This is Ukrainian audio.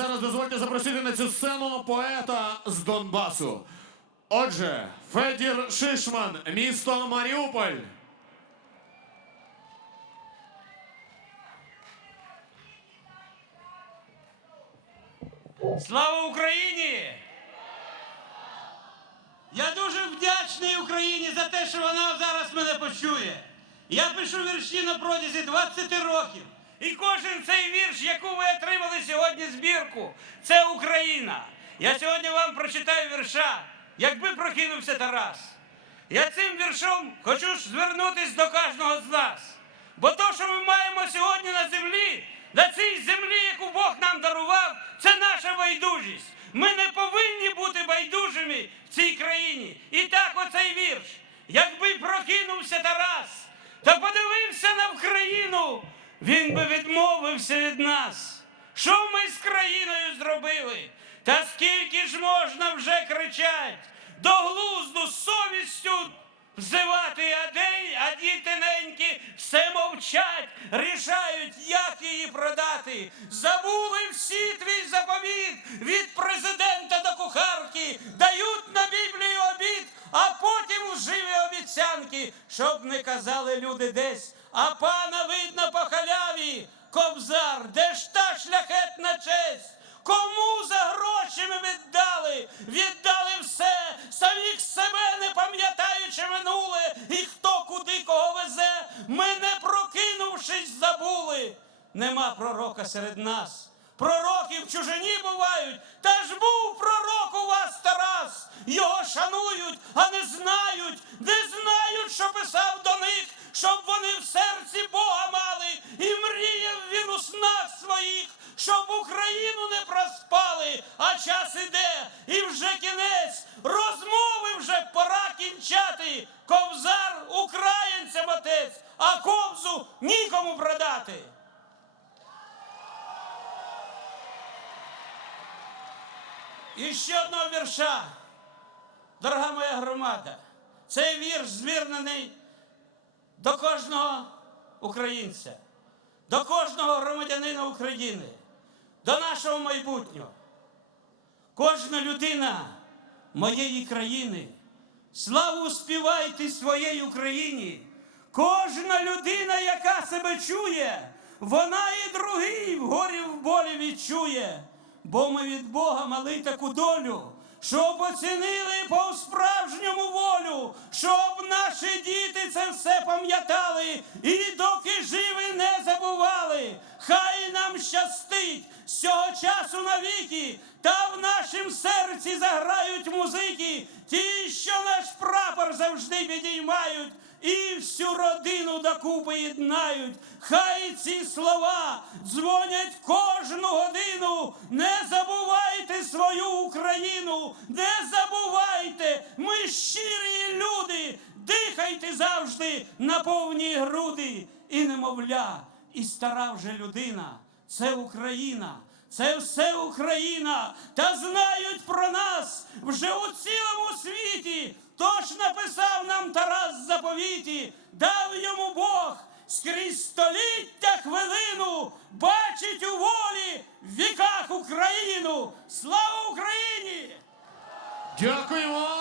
зараз дозвольте запросити на цю сцену поета з Донбасу. Отже, Федір Шишман, місто Маріуполь. Слава Україні! Я дуже вдячний Україні за те, що вона зараз мене почує. Я пишу вірші на протязі 20 років. І кожен цей вірш, яку ви отримали сьогодні збірку, це Україна. Я сьогодні вам прочитаю вірша, якби прокинувся Тарас. Я цим віршом хочу звернутися до кожного з нас. Бо то, що ми маємо сьогодні на землі, на цій землі, яку Бог нам дарував, це наша байдужість. Ми не повинні бути байдужими в цій країні. І так оцей вірш. Якби прокинувся Тарас та подивився на Вкраїну, він би відмовився від нас. Що ми з країною зробили? Та скільки ж можна вже кричать? До глузду совістю взивати, а день, а діти ненькі все мовчать, рішають, як її продати. Забули всі твій заповіт від президента до кухарки, дають на Біблію обід, а потім лживі обіцянки, щоб не казали люди десь, а пана видно по халяві. Забули. Нема пророка серед нас. Пророки в чужині бувають, та ж був пророк у вас Тарас. Його шанують, а не знають, не знають, що писав до них, щоб вони в нікому продати. І ще одного вірша. Дорога моя громада, цей вірш звернений до кожного українця, до кожного громадянина України, до нашого майбутнього. Кожна людина моєї країни. Славу співайте своєї Україні. Кожна людина, яка себе чує, вона і другий в горі в болі відчує. Бо ми від Бога мали таку долю, щоб оцінили по справжньому волю, щоб наші діти це все пам'ятали і доки живі не забували. Хай нам щастить з цього часу навіки, та в нашім серці заграють музики, ті, що наш прапор завжди підіймають. І всю родину докупи єднають. Хай ці слова дзвонять кожну годину. Не забувайте свою Україну, не забувайте, ми щирі люди. Дихайте завжди на повні груди. І немовля, і стара вже людина. Це Україна. Це все Україна, та знають про нас вже у цілому світі. Тож написав нам Тарас заповіті, дав йому Бог скрізь століття хвилину, бачить у волі в віках Україну. Слава Україні! Дякуємо